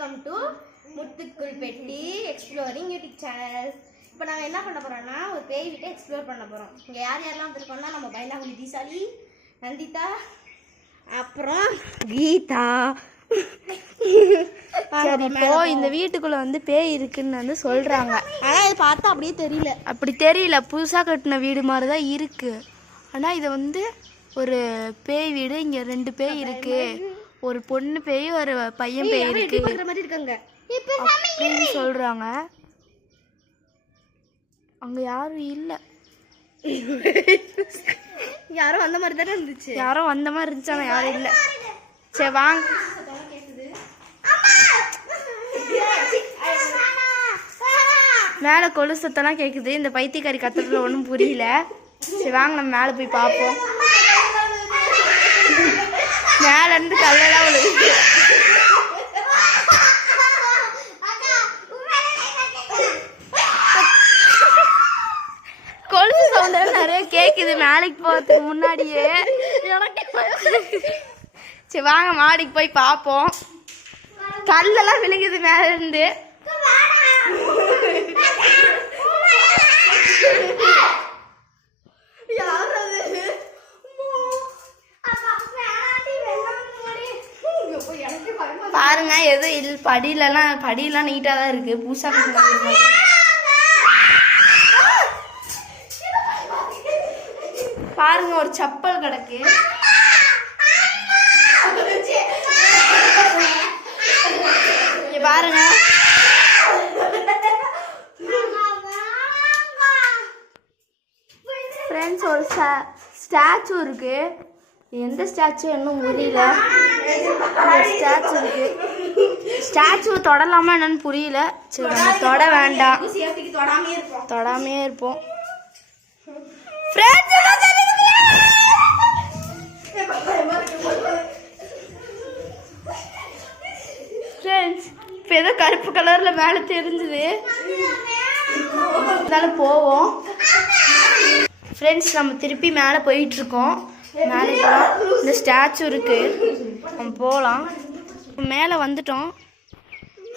Welcome to முத்துக்குள் பெட்டி exploring YouTube channel. இப்போ நாங்கள் என்ன பண்ண போகிறோம்னா ஒரு பேய் வீட்டை எக்ஸ்ப்ளோர் பண்ண போகிறோம். இங்கே யார் யாரெல்லாம் வந்திருக்கோம்னா நம்ம பைனாகுடி தீசாலி, நந்திதா, அப்புறம் கீதா. சரி, இப்போ இந்த வீட்டுக்குள்ள வந்து பேய் இருக்குன்னு வந்து சொல்றாங்க. ஆனால் இது பார்த்தா அப்படியே தெரியல. அப்படி தெரியல, புதுசாக கட்டின வீடு மாதிரி தான் இருக்கு. ஆனால் இது வந்து ஒரு பேய் வீடு. இங்க 2 பேய் இருக்கு, ஒரு பொண்ணு பேய் ஒரு பையன் பேய் இருக்கு அப்படின்னு சொல்றாங்க. அங்க யாரும் இல்ல, யாரும் வந்த மாதிரி தானே இருந்துச்சு. யாரோ வந்த மாதிரி இருந்துச்சு, ஆனா யாரும் இல்ல. சரி வாங்க. மேல கொலுசத்தெல்லாம் கேக்குது. இந்த பைத்தியக்காரி கத்துறதுல ஒன்றும் புரியல. சரி வாங்க, நம்ம மேல போய் பார்ப்போம். மேல இருந்து கல்லெல்லாம் விழுது. கொலுசு சவுண்ட் நிறைய கேக்குது மேலைக்கு போறதுக்கு முன்னாடியே. சரி வாங்க, மாடிக்கு போய் பார்ப்போம். கல்லெல்லாம் விழுகுது மேல இருந்து. பாருங்க, எதுவும் படியெல்லாம் நீட்டா தான் இருக்கு. பூசா பாருங்க, ஒரு செப்பல் கிடக்கு. பாருங்க, ஃப்ரெண்ட்ஸ், ஒரு ஸ்டாச்சு இருக்கு. எந்த ஸ்டாச்சு இன்னும் புரியல. ஸ்டாச்சு இருக்கு. ஸ்டாச்சு தொடலாமா என்னன்னு புரியல. சரி, நம்ம தொட வேண்டாம், தொடாமே இருப்போம். ஃப்ரெண்ட்ஸ், இப்போ ஏதோ கருப்பு கலர்ல மேலே தெரிஞ்சுது. அதனால போவோம். ஃப்ரெண்ட்ஸ், நம்ம திருப்பி மேலே போயிட்டு இருக்கோம். மேலே இந்த ஸ்டாச்சு இருக்கு, நம்ம போகலாம். மேலே வந்துட்டோம்.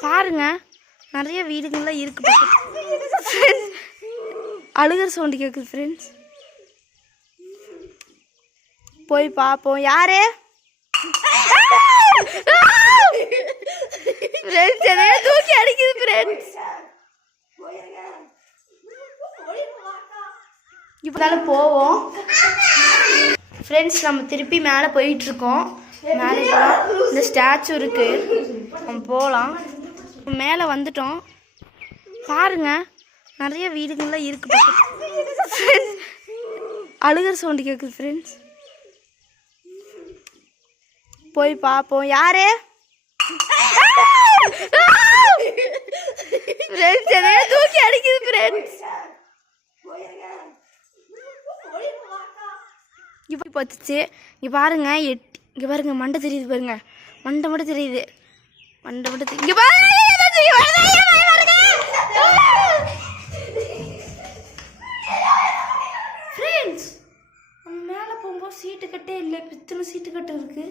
பாருங்க, நிறைய வீடுகள்லாம் இருக்கு. அழுகிற சவுண்டு கேட்குது. ஃப்ரெண்ட்ஸ், போய் பார்ப்போம். யாரு ஃப்ரெண்ட்ஸ், எதையோ தூக்கி அடிக்குது. ஃப்ரெண்ட்ஸ், இப்போதாலும் போவோம். ஃப்ரெண்ட்ஸ், நம்ம திருப்பி மேலே போயிட்டு இருக்கோம். மேலே போகலாம். இந்த ஸ்டாச்சு இருக்கு, நம்ம போகலாம். மேலே வந்துட்டோம். பாருங்க, நிறைய வீடுகள்லாம் இருக்கு. அழுகிற சவுண்டு கேட்குது. ஃப்ரெண்ட்ஸ், போய் பார்ப்போம். யாரு ஃப்ரெண்ட்ஸ், எதையோ தூக்கி அடிக்குது. ஃப்ரெண்ட்ஸ், இப்போ பார்த்துச்சு. இங்கே பாருங்க, இங்கே பாருங்க, மண்டை தெரியுது. பாருங்க, மண்டை மட்டும் தெரியுது. மண்டை மட்டும் இங்கே பாருங்க. ஃப்ரெண்ட்ஸ், மேலே போகும்போது சீட்டு கட்டே இல்லை, பித்தனை சீட்டு கட்டு இருக்கு.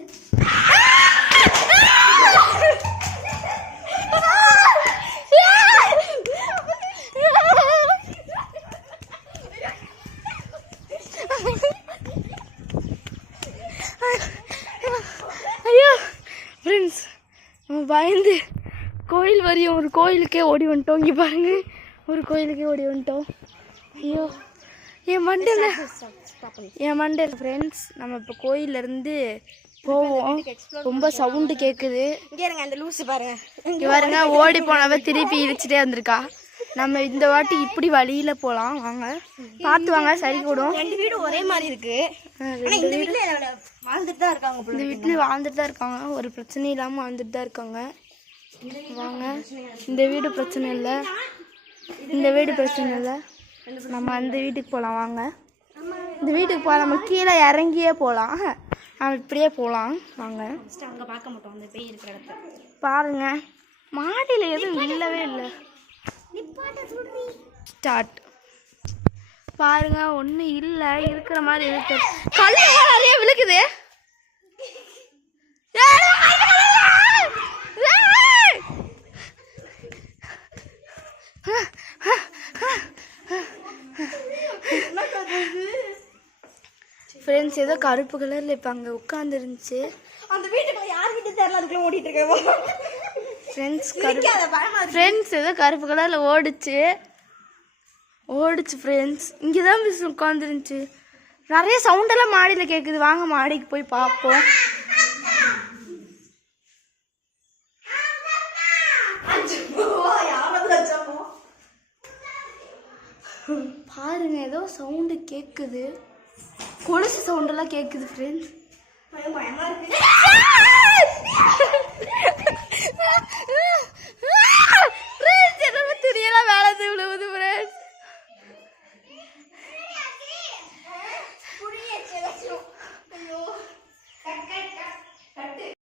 ஐயோ ஃப்ரெண்ட்ஸ், நம்ம பயந்து கோயில் வரையும் ஒரு கோயிலுக்கே ஓடி வந்துட்டோம். இங்கே பாருங்க, ஒரு கோயிலுக்கே ஓடி வந்துட்டோம். ஐயோ, என் மண்டல் ஃப்ரெண்ட்ஸ், நம்ம இப்போ கோயிலேருந்து போவோம். ரொம்ப சவுண்டு கேட்குது. அந்த லூசு பாருங்க, இங்கே பாருங்க, ஓடி போனவ திருப்பி இழுச்சிட்டே வந்திருக்கா. நம்ம இந்த வாட்டி இப்படி வழியில போகலாம். வாங்க, பார்த்து வாங்க, சரி கூடும். 2 வீடு ஒரே மாதிரி இருக்கு. இந்த வீட்டில் வாழ்ந்துட்டு தான் இருக்காங்க. இந்த வீட்டில் வாழ்ந்துட்டு தான் இருக்காங்க, ஒரு பிரச்சனையும் இல்லாமல் வாழ்ந்துட்டு தான் இருக்காங்க. வாங்க, இந்த வீடு பிரச்சனை இல்லை, இந்த வீடு பிரச்சனை இல்லை. நம்ம அந்த வீட்டுக்கு போகலாம். வாங்க, இந்த வீட்டுக்கு போகலாம். நம்ம கீழே இறங்கியே போகலாம், நம்ம இப்படியே போகலாம். வாங்க, அங்கே பார்க்க மாட்டோம் அந்த பேய் இருக்கிற இடத்த. பாருங்க, மாடியில் எதுவும் இல்லவே இல்லை. ஸ்டார்ட். பாருங்க, ஒன்றும் இல்லை, இருக்கிற மாதிரி இருக்கு. கல்லு நிறைய விழுக்குது. ஃப்ரெண்ட்ஸ் ஏதோ கருப்பு கலரில் இப்போ அங்கே உட்காந்துருந்துச்சு. அந்த வீட்டுக்குள்ள யார் வீட்டு தெரியல, அதுக்குள்ள ஓடிட்டு இருக்கேன். ஃப்ரெண்ட்ஸ் ஏதோ கருப்பு கலரில் ஓடுச்சு ஃப்ரெண்ட்ஸ். இங்கே தான் மிஸ் உட்காந்துருந்துச்சு. நிறைய சவுண்டெல்லாம் மாடியில் கேட்குது. வாங்க மாடிக்கு போய் பார்ப்போம். பாருங்க ஏதோ சவுண்டு கேட்குது. கொலுசு சவுண்டெல்லாம் கேட்குது ஃப்ரெண்ட்ஸ். பயமா இருக்கு.